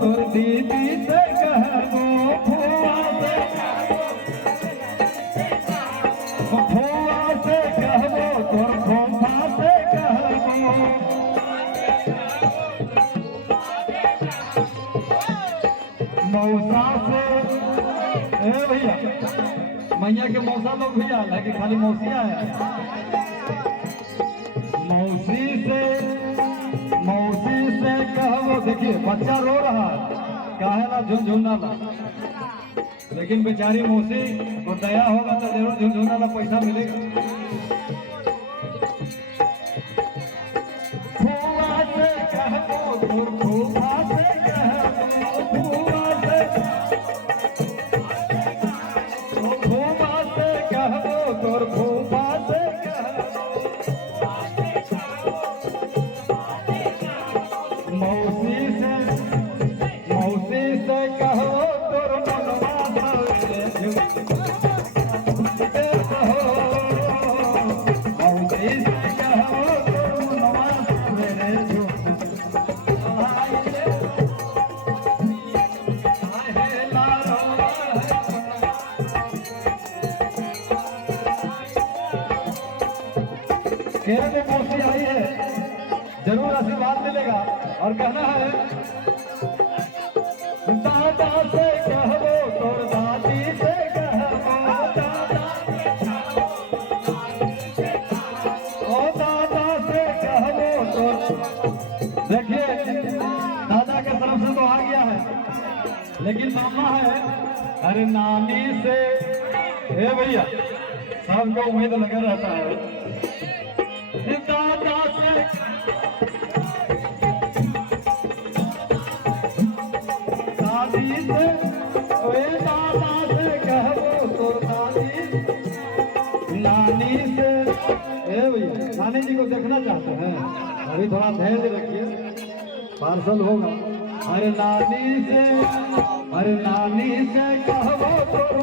तोर दीदी से कहबो फुआ से कहबो तोर फूफा से कहबो मौसा से। ए भैया मैया के मौसा लोग भी आए कि खाली मौसिया है। मौसी से कहबो। देखिए बच्चा रो रहा है काहे ना झुनझुना ला, लेकिन बेचारी मौसी को दया होगा तो जरूर झुनझुना ला पैसा मिलेगा। फुआ से कहबो तोर फूफा से कहबो फुआ से कहबो तोर फूफा से कहबो मौसी से कहो तोर मनवा सवेरे कहो मौसी से कहो तोर मनवा सवेरे केरल में मौसी आई है, जरूर आशीर्वाद मिलेगा। और कहना है दादा से कहबो तोर दादी से कहबो दादा से कहबो तोर। देखिए दादा के तरफ से तो आ गया है, लेकिन मामा है। अरे नानी से हे भैया सबको उम्मीद लगा रहता है। दादा से दादी से दादा से कहबो तोर दादी। नानी से भैया नानी जी को देखना चाहते हैं, अभी थोड़ा धैर्य रखिए, पार्सल होगा। अरे नानी से कहबो तोर